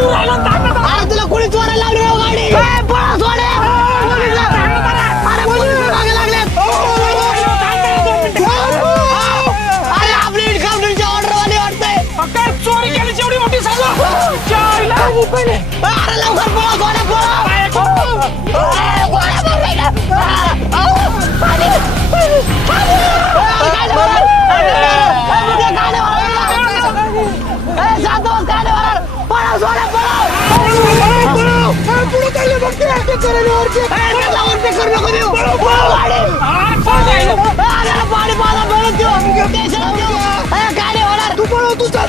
अरे तुला कोणी चोरायला लावली हो गाडी पळा सोडे अरे आपली कंपनीची ऑर्डर वाली वाटतंय चोरी केली एवढी मोठी सांगा अरे लवकर पळा सोडे तू पळव तू चाल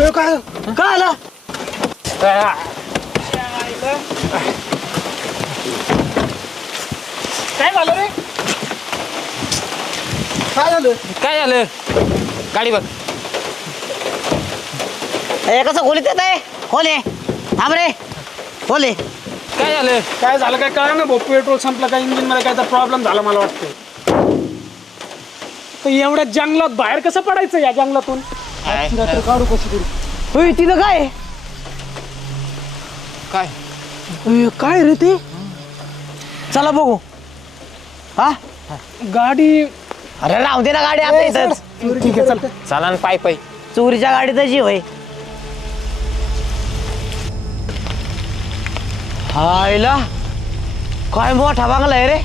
काय आला काय झालं रे काय झालं गाडी बघ हे कसं खोलीत येत आहे खोले थांब रे खोले काय झालं काय झालं काय कळलं ना भाऊ पेट्रोल संपलं काय इंजिन मध्ये काय प्रॉब्लेम झाला मला वाटतं तर एवढ्या जंगलात बाहेर कसं पडायचं या जंगलातून काढू कशी तरी होय तिथं काय काय काय रे ते चला बघू हा गाडी अरे राहू दे ना गाडी आता इथंच ठीक आहे चल चालन पाय पाय चोरीच्या गाडीचा जीव आहे हायला काय मोठा बांगला आहे रे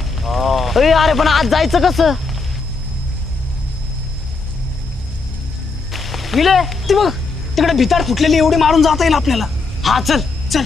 अरे अरे पण आज जायचं कसं विले ती बघ तिकडे भिताड फुटलेली एवढी मारून जाता येईल आपल्याला हा चल चल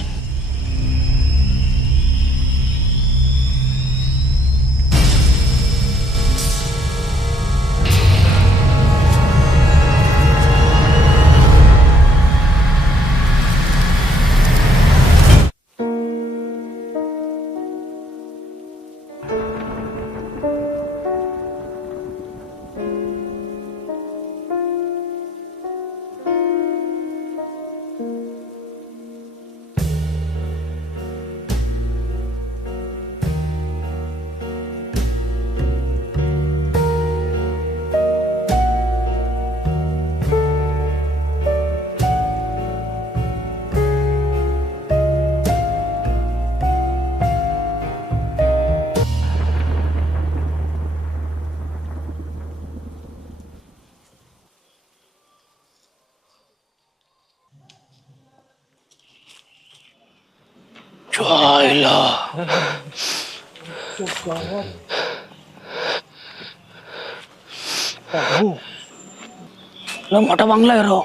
मोठा बांगला आहे राव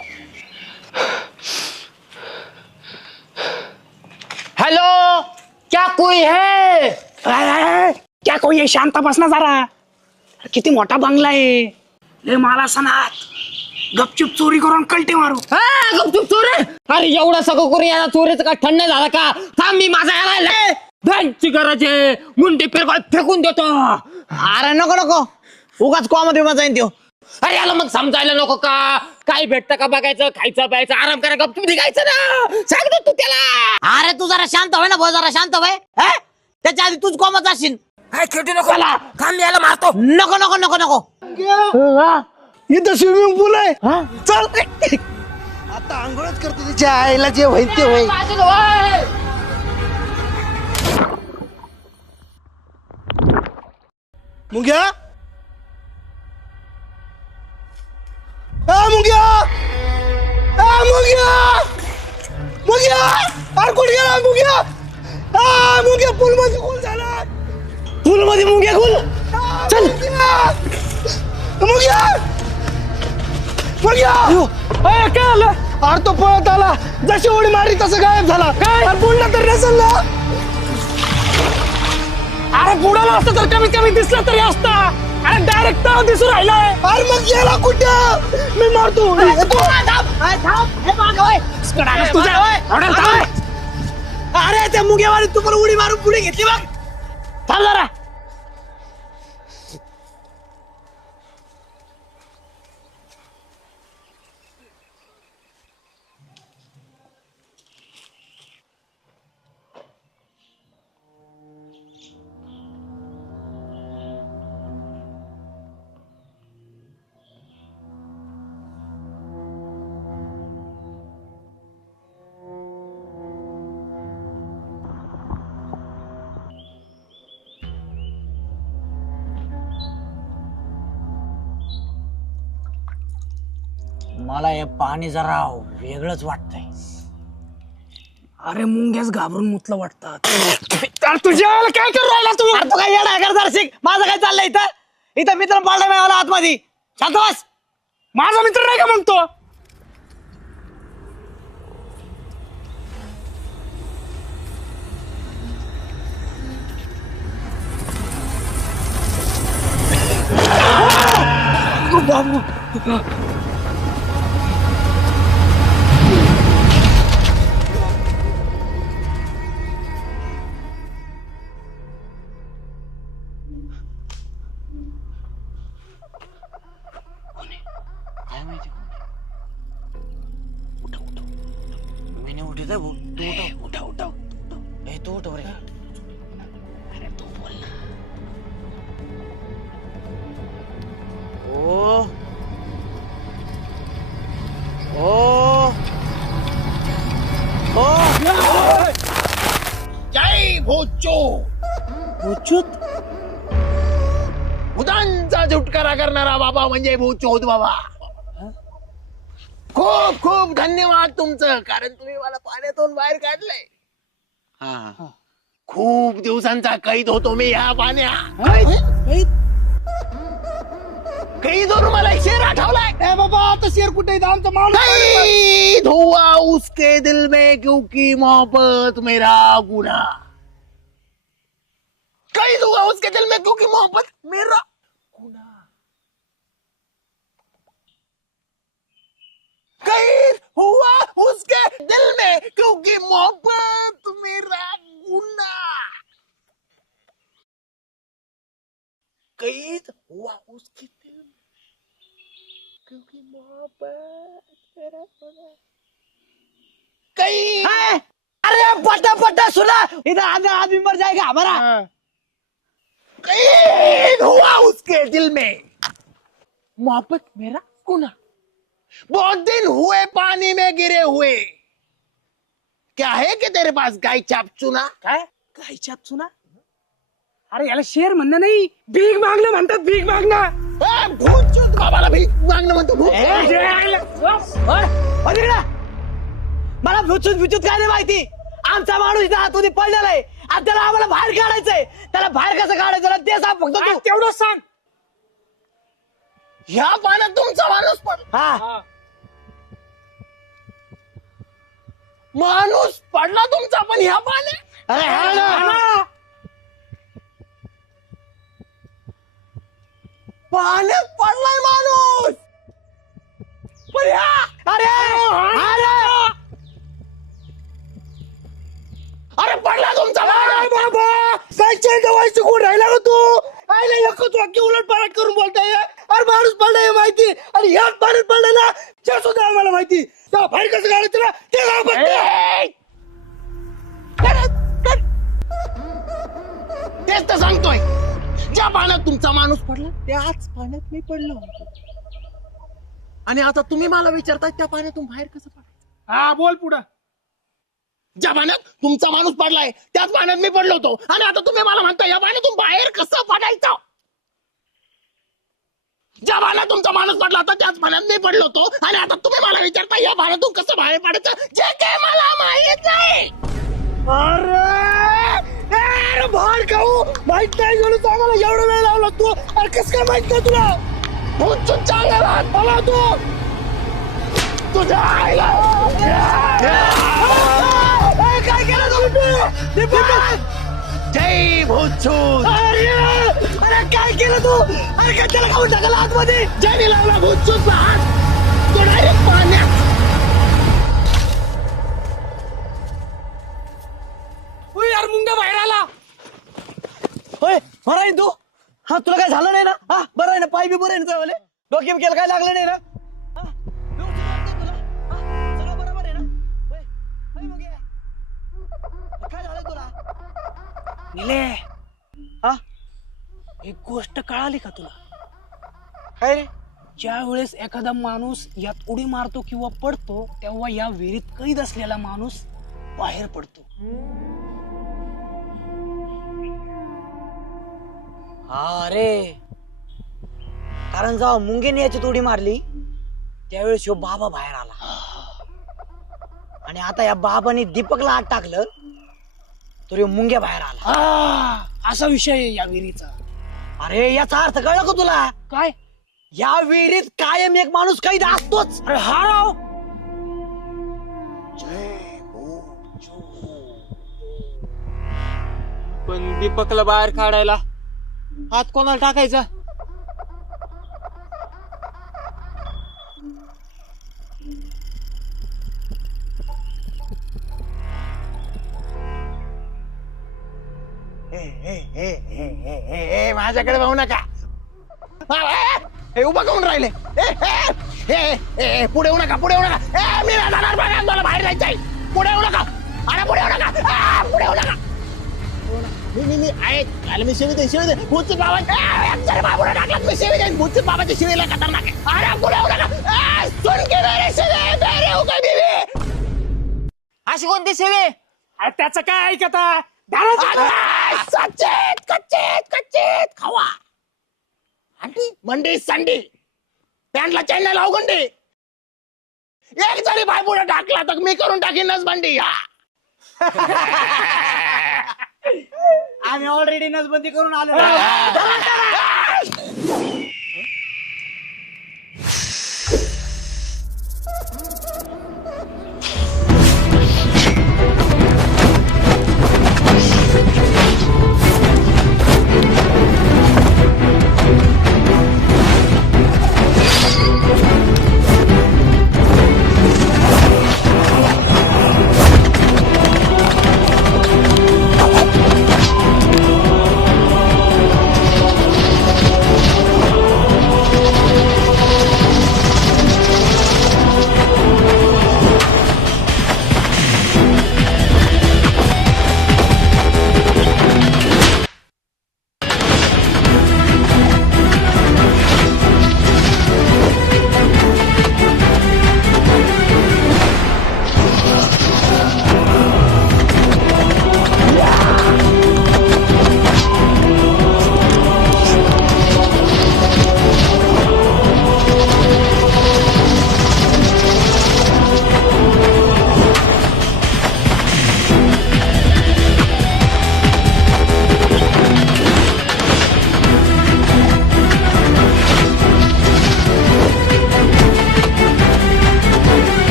हेलो क्या कोई है क्या कोई आहे शांत बस ना जरा किती मोठा बांगला आहे लय मला सणात गपचूप चोरी करून कलटे मारू गपचूप चोर अरे एवढं सगळं करून याला चोरीचं काय थंड झाला का थांब मी माझा याला त्यांची गरज आहे मुंडी पेरगाळ फेकून देतो अरे नको नको उगाच कॉमध्ये जाईन त्यो अरे याला मग समजायला नको का काय भेटतं का बघायचं खायचं प्यायचं आराम करा गपचूप निघायचं ना सांग दे तू त्याला अरे तू जरा शांत होय ना भाऊ जरा शांत होय त्याच्या आधी तूच कॉमत जाशील काय खेळू नको थांब याला मारतो नको नको नको नको इथं स्विमिंग पूल आहे चल आता आंघोळच करतो तिच्या आईला जे होईल ते होईल मुंग्या मुंग्या मुंग्या मुंग्या अरे कुठे गेला मुंग्या मुंग्या पूल मध्ये खोल झाला पूल मध्ये मुंग्या खोल चल मुंग्या मुंग्या काय आलं अरे तो पळत आला जशी उडी मारली तसं गायब झाला काय बोलला तर नसेल ना अरे बुडाला असतं तर कमीत कमी दिसला तरी असता अरे डायरेक्ट दिसून राहिलाय अरे मग गेला कुठं मी मारतो अरे त्या मुंग्यावाली तू पण उडी मारून पुढे घेतली बघ थांब जरा मला हे पाणी जरा वेगळंच वाटतंय. अरे मुंग्याच घाबरून मुतलं वाटतात. अरे तुझ्या काय करू राहिला तू? अरे तू काय येडा करणार शिक? माझं काय चाललंय इथं मित्र पाडला मला आतमध्ये. शांत बस. माझा मित्र नाही का मग तो? काय माहिती मी नाही उठीत आहे भाऊ. तू उठव. ए तू उठव रे. अरे तू बोल ना. ओ जय भोजो भूतांचा झुटकारा करणारा बाबा म्हणजे भूचोद बाबा. खूप खूप धन्यवाद तुमचं, कारण तुम्ही मला पाण्यातून बाहेर काढलंय. खूप दिवसांचा कैद होतो मी ह्या पाण्यात. कैद होऊन मला एक शेर आठवलाय. बाबा आता शेर कुठे आमचा माणूस? कैद हुआ उसके दिल में क्योंकि मोहब्बत मेरा गुना. कैद हुआ उसके दिल में क्योंकि मोहब्बत मेरा गुना. कैद हुआ उसके दिल में क्योंकि मोहब्बत मेरा गुना. कैद हुआ उसके दिल में क्योंकि मोहब्बत मेरा गुना. कैद. अरे पटा सुना. इधर आदमी मर जाएगा हमारा. कैद हुआ उसके दिल में मोहब्बत मेरा गुना. बहुत दिन हुए पानी में गिरे हुए. क्या है कि तेरे पास गाय चाप चुना? काय काय छाप सुना? अरे याला शेर म्हणणं नाही, भीक मागणं म्हणतात. भीक मागणं. भूत बाबाला भीक मागणं म्हणतो. भूत. मला भुचूत काय नाही माहिती. आमचा माणूस इथं आतमध्ये पडलेला आहे आणि त्याला आम्हाला बाहेर काढायचंय. त्याला बाहेर कसं काढायचं ना ते सांग फक्त तू. तेवढं सांग. ह्या पाण्यात तुमचा माणूस पडला. हा माणूस पडला तुमचा, पण ह्या पाण्यात. अरे हा ना. पाण्यात पडलाय माणूस, पण अरे अरे पडला तुमचा माणूस. बाबा काय जवळची कोण राहिला का तू? आयला एकच वाक्य उलट पालट करून बोलताय. अरे माणूस पडलाय माहिती, आणि ह्याच पाण्यात पडलाय ना ते सुद्धा आम्हाला माहिती. त्याला बाहेर कसं काढायचं ना ते सांग फक्त. तेच तर सांगतोय. ज्या पाण्यात तुमचा माणूस पडला त्याच पाण्यात मी पडलो होतो. आणि आता तुम्ही मला विचारताय त्या पाण्यातून बाहेर कसं पडायचं? हा बोल पुढं. ज्या पाण्यात तुमचा माणूस पडलाय त्याच पाण्यात मी पडलो होतो, आणि आता तुम्ही मला म्हणता या पाण्यातून बाहेर कसं पडायचं? ज्या पाण्यात तुमचा माणूस पडला होता त्याच पाण्यात मी पडलो होतो, आणि आता तुम्ही मला विचारता या पाण्यातून कसं बाहेर पडायचं, जे काय मला माहित नाही. अरे बाहेर खाऊ माहित नाही गेलो चांगला. एवढा वेळ लावला तू. अरे कसं काय माहित नाही तुला? भूत चांगला मला तू तुझ्या आईला. काय केलं तू? जय भूतचूत. अरे काय केलं तू? अरे काय त्याला खाऊन टाकलं आतमध्ये? ज्याने लावला भूतचूत हात तो डायरेक्ट पाण्यात. यार मुंग्या बाहेर आला. होय बरं आहे तू? हा तुला काय झालं नाही ना? हा बरं आहे ना? पाय बी बरं आहे ना तुझ्यावाले? डोके केलं काय लागलं नाही ना? हा? व्यवस्थित वाटतंय तुला? हा? सगळं बरोबर आहे ना? होय? होय मग हे? काय झालंय तुला? निले हा? एक गोष्ट कळाली का तुला? काय रे? ज्या वेळेस एखादा माणूस यात उडी मारतो किंवा पडतो तेव्हा या विहिरीत कैद असलेला माणूस बाहेर पडतो. हा रे, कारण जेव्हा मुंगेने याची उडी मारली त्यावेळेस ह्यो बाबा बाहेर आला आणि आता या बाबाने दीपकला आत टाकलं तर ह्यो मुंग्या बाहेर आला. असा विषय आहे या विहिरीचा. अरे याचा अर्थ कळला का तुला? काय? या विहिरीत कायम एक माणूस कैद असतोच. अरे हा राव. पण दीपकला बाहेर काढायला हात कोणाला टाकायचा? माझ्याकडे पाहू नका. हे उभा करून राहिले. पुढे येऊ नका, पुढे येऊ नका. मी नाही जाणार बघा, मला बाहेर जायचंय. पुढे येऊ नका. अरे पुढे येऊ नका. पुढे येऊ नका. मी आहे. मी शिवी दे. भूतचूत बाबा बाबूला टाकलात. मी शिवी देईन. भूतचूत बाबाची शिवीला खतरनाक आहे. अरे पुढे येऊ नका. सुन के मेरे शिवे मेरे हो गई बीवी. अशी कोणती सेवे? अरे त्याचं काय ऐकता? सचेत कच्चेत खावा. आंटी मंडी संडी पॅन्टला चैन नाही लावू गुंडी. एक जरी बाय पुढे टाकला तर मी करून टाकीनच बंडी. आम्ही ऑलरेडी नसबंदी करून आलो.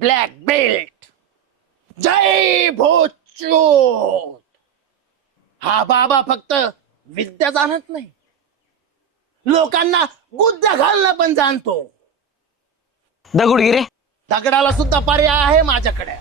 Black belt. जय भूतचूत. हा बाबा फक्त विद्या जाणत नाही, लोकांना गुद्दा घालणं पण जाणतो. दगडगिरे दगडाला सुद्धा पर्याय आहे माझ्याकडे.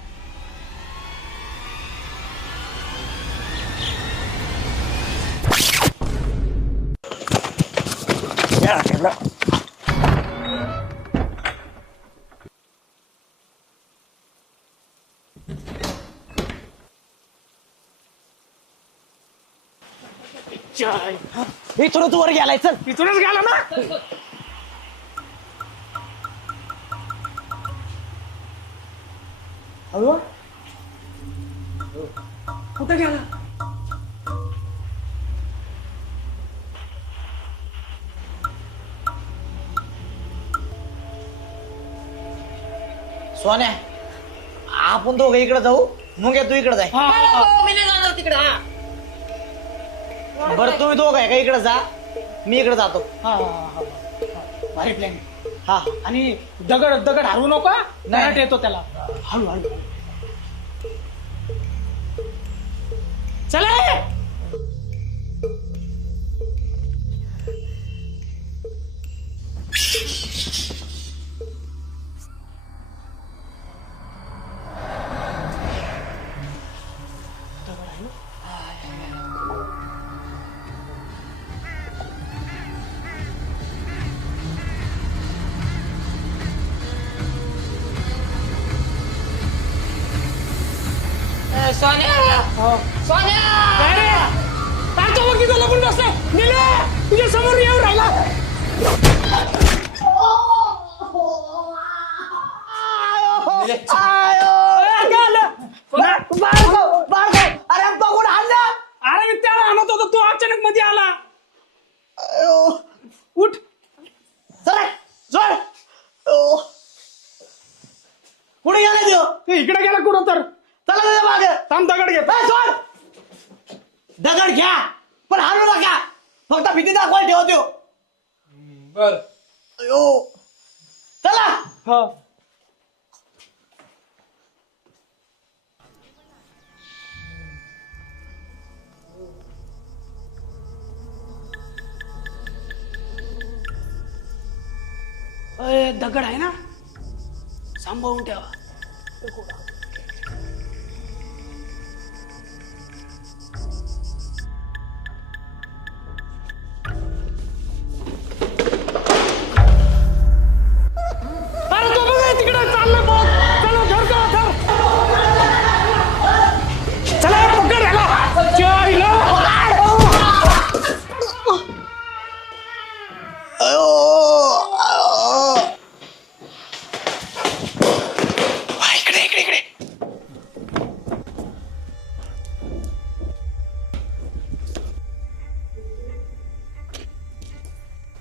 इथूनच वर गेलाय. चल इथूनच गेला ना. कुठे गेला? सोन्या आपण दोघं इकडे जाऊ. मुंग्या तू इकडे जाय. मी नाही जाणार तिकडे. बरं तुम्ही दोघं आहे का इकडे जा, मी इकडे जातो. भारी प्लॅन. हा आणि दगड हरवू नका. नाही. करंट येतो त्याला. हळू. चला. सोन्या. काय रे? तो बघितलं लपून बसला निले तुझ्या समोर येऊन राहिला. अरे बघून हल्ला. अरे मी त्याला आणत होतो तो अचानक मध्ये आला. उठ चला चल. कुठे गेला देव? तू इकडे गेला कुठं तर. चला त्याच्या मागे. थांब दगड घे. सोड. दगड घ्या पण हाणू नका. फक्त भीती दाखवायला ठेवा देव. बर अयो चला. हा दगड आहे ना सांभाळून ठेवा. अरे तो बघा तिकडे चाललं बघ. चला धर धर चला पकड याला. जायला. इकडे इकडे इकडे.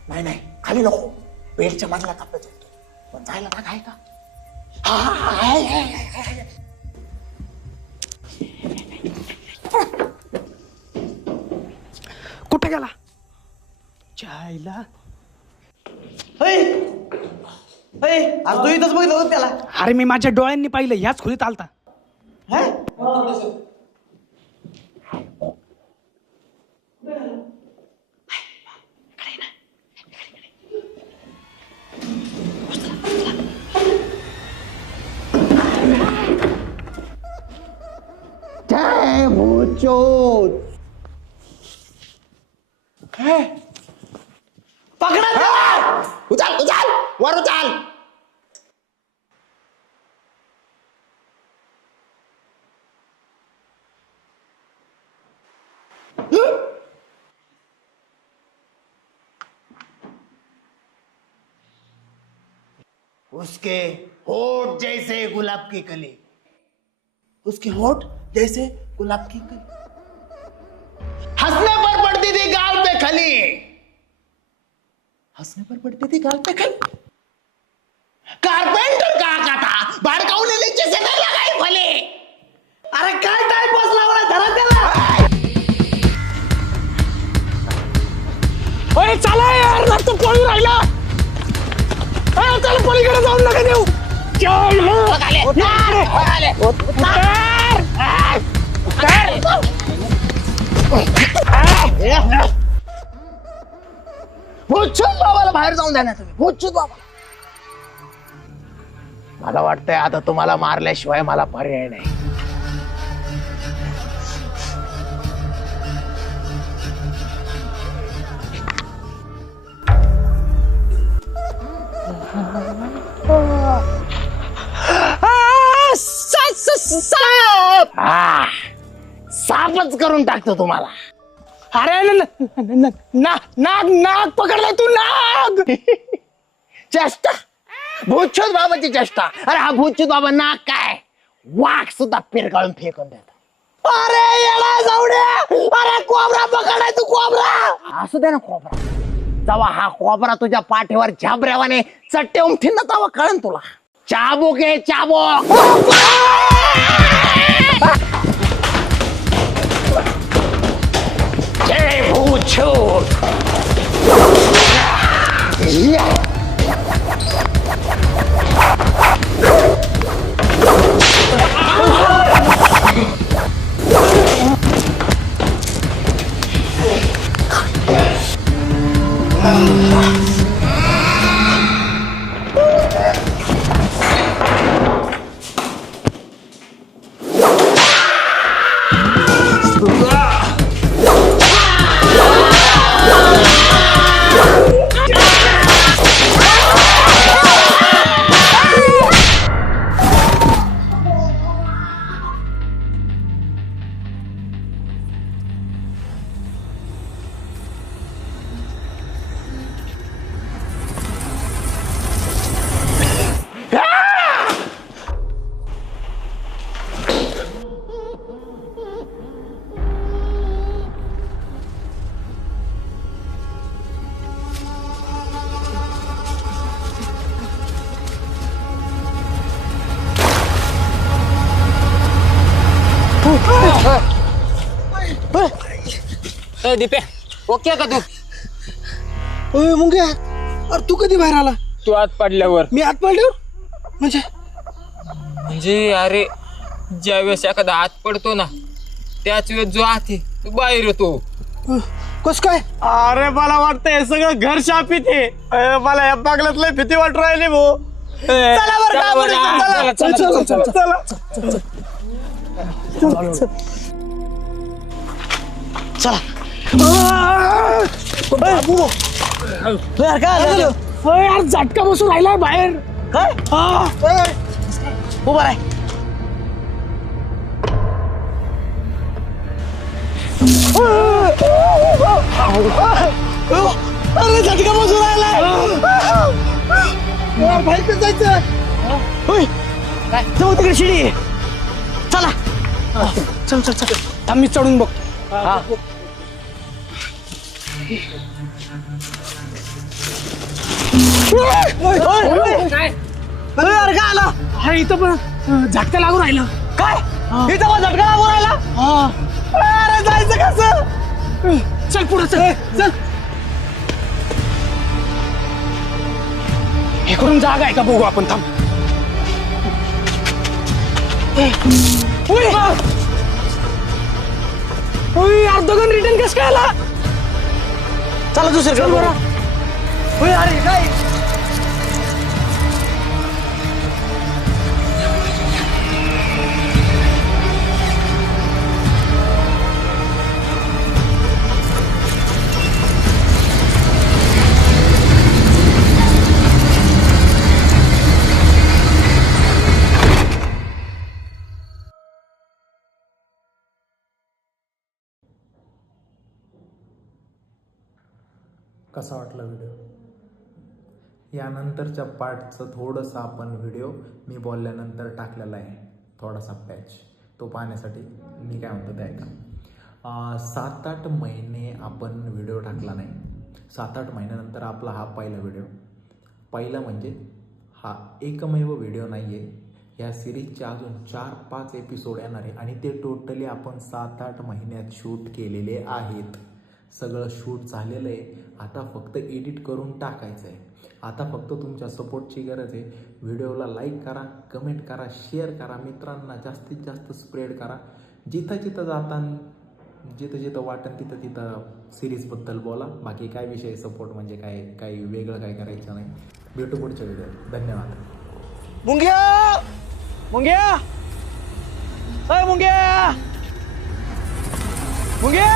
नाही नाही खाली नको. बेडच्या मधला कपडा चुकतो पण जायला भाग आहे का? हा, हा, हा, आहे, आहे, आहे, आहे. कुठे गेला? जायला. आज तू इथंच बघितलं होतं त्याला. अरे मी माझ्या डोळ्यांनी पाहिलं ह्याच खोलीत आलता. हा? जय भूचोत. पकडा त्याला. उचल उचल वर उचल. उसके होठ जैसे गुलाब की कली. उसके होठ जैसे गुलाब की कली. हंसने पर पड़ती थी गाल पे खली. हंसने पर पड़ती थी गाल पे खली. कारपेंटर कहा था बाड़काऊ ने नीचे से नहीं लगाई फली. अरे काय टाइमपास लावला धरा त्याला. अरे चला यार रक्त पळू राहिला. चला पलीकडे जाऊन नका देऊ. चल भूतचूत बाबाला बाहेर जाऊन द्या ना तुम्ही. भूतचूत बाबा. मला वाटतंय आता तुम्हाला मारल्याशिवाय मला पर्याय नाही. सापच करून टाकतो तुम्हाला. अरे नाग नाग पकडलाय तू नाग. चेष्टा. भूतचूत बाबाची चेष्टा. अरे हा भूतचूत बाबा नाग काय वाघ सुद्धा पिरगाळून फेकून देतो. अरे येडा जाऊड्या. अरे कोबरा पकडाय तू कोबरा. असू दे ना कोबरा. जेव्हा हा कोबरा तुझ्या पाठीवर झाबऱ्यावाने चट्टे उमठीन ना तेव्हा कळन तुला. चाबूक आहे चाबूक. जय भूतचूत. दीपे ओके का तू ओय मुंग्या, अरे तू कधी बाहेर आला? तू आत पडल्यावर मी आत पडल्यावर म्हणजे म्हणजे अरे ज्या वेळेस एखादा हात पडतो ना त्याच वेळेस जो हात आहे तो बाहेर येतो. कस काय? अरे मला वाटतं हे सगळं घर शापित आहे. मला या पागलात लय भीती वाटू राहिली भाऊ. चला बरं चला का बरं, चला चला, चला, चला. चला. बाबू यार काय झालं? यार झटका बसून राहिलाय बाहेर. काय उभा राय. अरे झटका बसून राहिलाय. यार बाहेर कसं जायचं? होय जाऊ तिकडे शिडी आहे. चला चल चल चल थांब मी चढून बघतो. अरे काय आला? हा इथं पण झटका लागून राहिला. काय इथं पण झटका लागून राहिला? अरे जायचं कसं? चल पुढे चल चल. इकडून जागा आहे का बघू आपण. थांब. यार दोघं रिटर्न कसं काय आला? चला दुसरीकडे बरं. होय अरे काय कसा वाटला व्हिडिओ? यानंतरच्या पार्टचं थोडंसं आपण व्हिडिओ मी बोलल्यानंतर टाकलेला आहे, थोडासा पॅच, तो पाहण्यासाठी मी काय म्हणतो ते ऐका. 7-8 महिने आपण व्हिडिओ टाकला नाही. 7-8 महिन्यानंतर आपला हा पहिला व्हिडिओ. पहिला म्हणजे हा एकमेव व्हिडिओ नाही आहे. या सिरीजचे अजून 4-5 एपिसोड येणार आहे आणि ते टोटली आपण 7-8 महिन्यात शूट केलेले आहेत. सगळं शूट झालेलं आहे. आता फक्त एडिट करून टाकायचं आहे. आता फक्त तुमच्या सपोर्टची गरज आहे. व्हिडिओला लाईक करा, कमेंट करा, शेअर करा, मित्रांना जास्तीत जास्त स्प्रेड करा. जिथं जिथं जाताना जिथं जिथं वाटेल तिथं तिथं सिरीजबद्दल बोला. बाकी काय विषय सपोर्ट म्हणजे काय काही वेगळं काय करायचं नाही. भेटू पुढच्या व्हिडिओ. धन्यवाद. मुंग्या मुंग्या अय मुंग्या मुंग्या